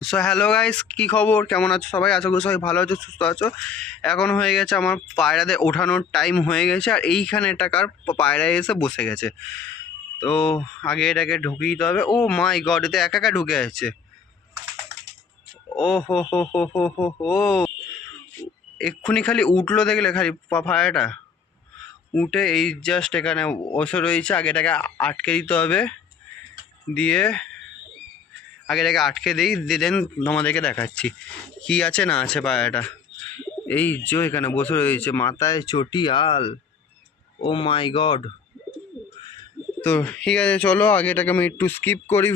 So hello guys, কি খবর? কেমন আছো সবাই? আশা করি সবাই ভালো আছো, সুস্থ আছো। এখন হয়ে গেছে আমার পায়রাদের ওঠানোর টাইম হয়ে গেছে, আর এইখানে এটাকার পায়রায় এসে বসে গেছে। তো আগে এটাকে ঢুকিয়ে দিতে হবে। ও মাই গড, এতে একা একা ঢুকে যাচ্ছে। ও হো হো হো হো হো হো, এক্ষুনি খালি উঠলো দেখলে, খালি পায়রাটা উঠে এই জাস্ট এখানে বসে রয়েছে। আগে এটাকে আটকে দিতে হবে, দিয়ে আগে এটাকে আটকে দিই, দেন তোমাদেরকে দেখাচ্ছি কি আছে না আছে পায়রাটা। এই যে এখানে বসে রয়েছে, মাথায় চটিয়াল। ও মাই গড। তো ঠিক আছে, চলো আগে এটাকে আমি একটু স্কিপ করি,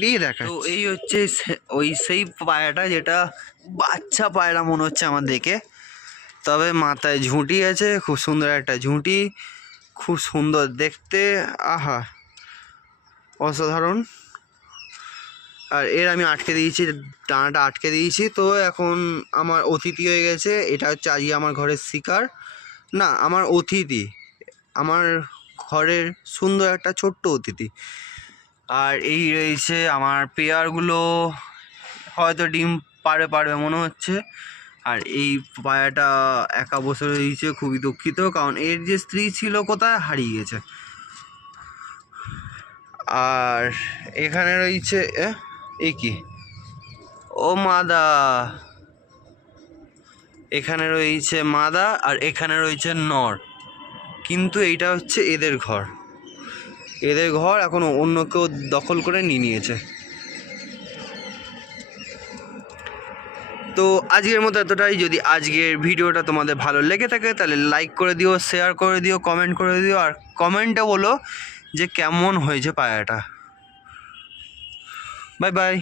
দিয়ে দেখা। তো এই হচ্ছে ওই সেই পায়রাটা যেটা বাচ্চা পায়রা মনে হচ্ছে আমার দেখে, তবে মাথায় ঝুঁটি আছে, খুব সুন্দর একটা ঝুঁটি, খুব সুন্দর দেখতে। আহা, অসাধারণ। আর এর আমি আটকে দিয়েছি, ডানাটা আটকে দিয়েছি। তো এখন আমার অতিথি হয়ে গেছে। এটা হচ্ছে আজকে আমার ঘরের শিকার, না আমার অতিথি, আমার ঘরের সুন্দর একটা ছোট্ট অতিথি। আর এই রয়েছে আমার পেয়ারগুলো, হয়তো ডিম পারবে মনে হচ্ছে। আর এই পায়রাটা একা বসে রয়েছে, খুবই দুঃখিত, কারণ এর যে স্ত্রী ছিল কোথায় হারিয়ে গেছে। আর এখানে রয়েছে এ কি, ও মাদা, এখানে রয়েছে মাদা, আর এখানে রয়েছে নর। কিন্তু এইটা হচ্ছে এদের ঘর, এদের ঘর এখন অন্য কেউ দখল করে নিয়েছে। তো আজকের মতো এতটাই। যদি আজকের ভিডিওটা তোমাদের ভালো লেগে থাকে তাহলে লাইক করে দিও, শেয়ার করে দিও, কমেন্ট করে দিও, আর কমেন্টে বলো যে কেমন হয়েছে পায়রাটা। Bye bye.